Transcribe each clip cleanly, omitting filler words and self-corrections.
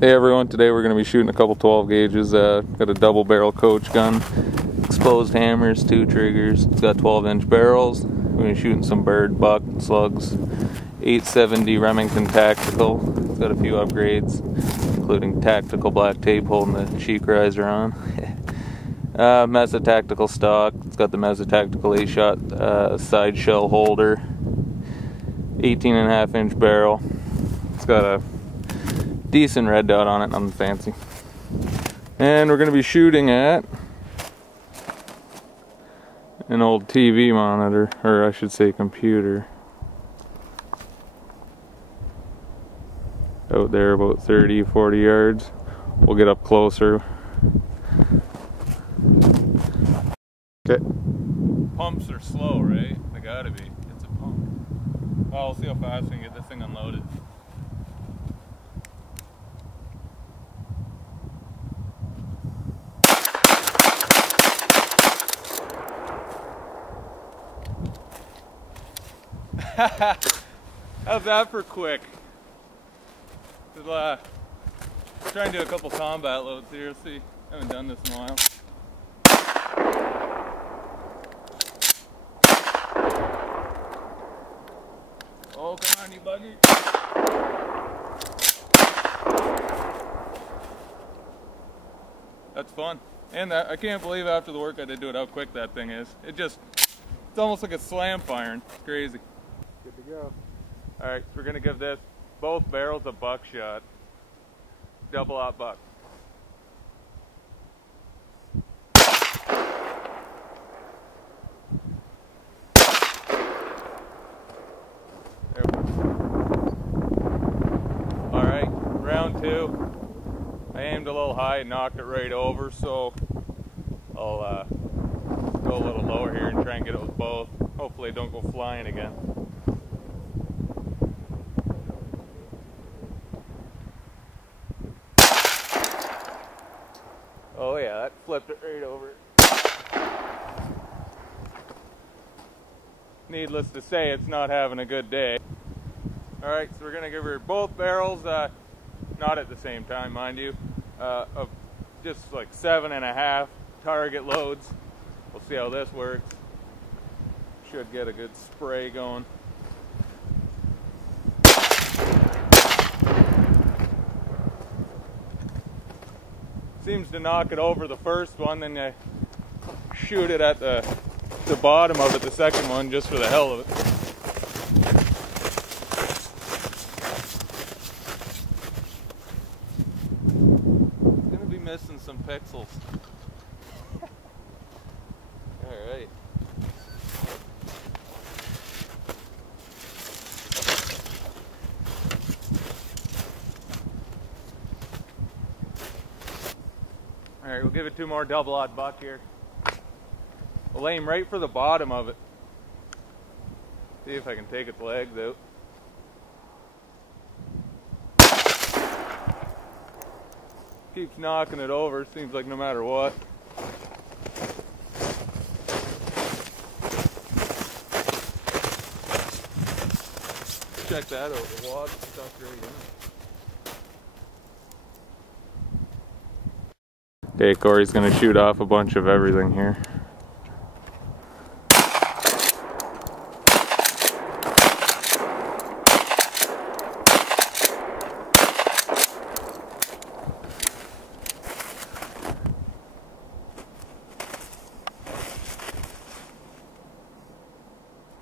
Hey everyone, today we're going to be shooting a couple 12 gauges. Got a double barrel coach gun, exposed hammers, 2 triggers. It's got 12-inch barrels. We're going to be shooting some bird, buck, slugs. 870 Remington Tactical. It's got a few upgrades, including tactical black tape holding the cheek riser on. Mesa Tactical stock. It's got the Mesa Tactical 8-shot side shell holder. 18.5-inch barrel. It's got a decent red dot on it, nothing fancy. And we're going to be shooting at an old TV monitor, or I should say computer. Out there about 30-40 yards. We'll get up closer. Okay. Pumps are slow, right? They gotta be. It's a pump. Oh, we'll see how fast we can get this thing unloaded. How's that for quick? We'll try and do a couple combat loads here. See, I haven't done this in a while. Oh, come on, you buggy. That's fun. And I can't believe after the work I did do it how quick that thing is. It's almost like a slam firing. It's crazy. Good to go. Alright, so we're going to give this both barrels a buckshot. Double-aught buck. Alright, round 2. I aimed a little high and knocked it right over, so I'll go a little lower here and try and get it with both. Hopefully it don't go flying again. Oh yeah, that flipped it right over. Needless to say, it's not having a good day. Alright, so we're going to give her both barrels, not at the same time, mind you, of just like 7.5 target loads. We'll see how this works. Should get a good spray going. Seems to knock it over the first one, then you shoot it at the bottom of it, the second one, just for the hell of it. It's gonna be missing some pixels. Alright. Alright, we'll give it 2 more double-aught buck here. We'll aim right for the bottom of it. See if I can take its legs out. Keeps knocking it over, seems like no matter what. Check that out, the wad's stuck right in it. Okay, Corey's going to shoot off a bunch of everything here.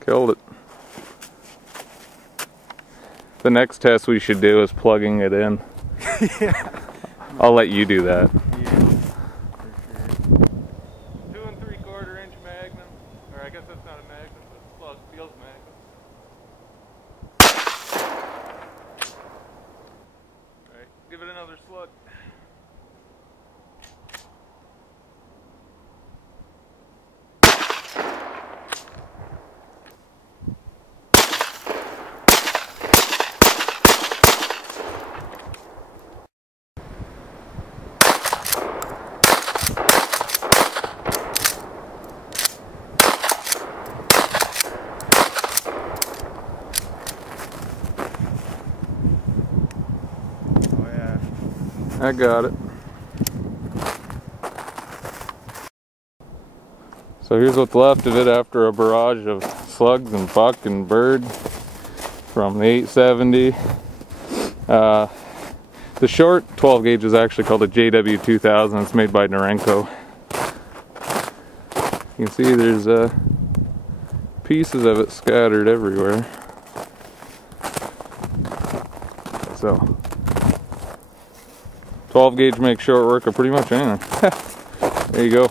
Killed it. The next test we should do is plugging it in. Yeah. I'll let you do that. Yeah, for sure. 2 3/4-inch Magnum, or I guess that's not a Magnum, but slug feels Magnum. Alright, give it another slug. I got it. So here's what's left of it after a barrage of slugs and buck and bird from the 870. The short 12 gauge is actually called a JW2000. It's made by Norenco. You can see there's pieces of it scattered everywhere. So 12 gauge makes short work of pretty much anything. There you go.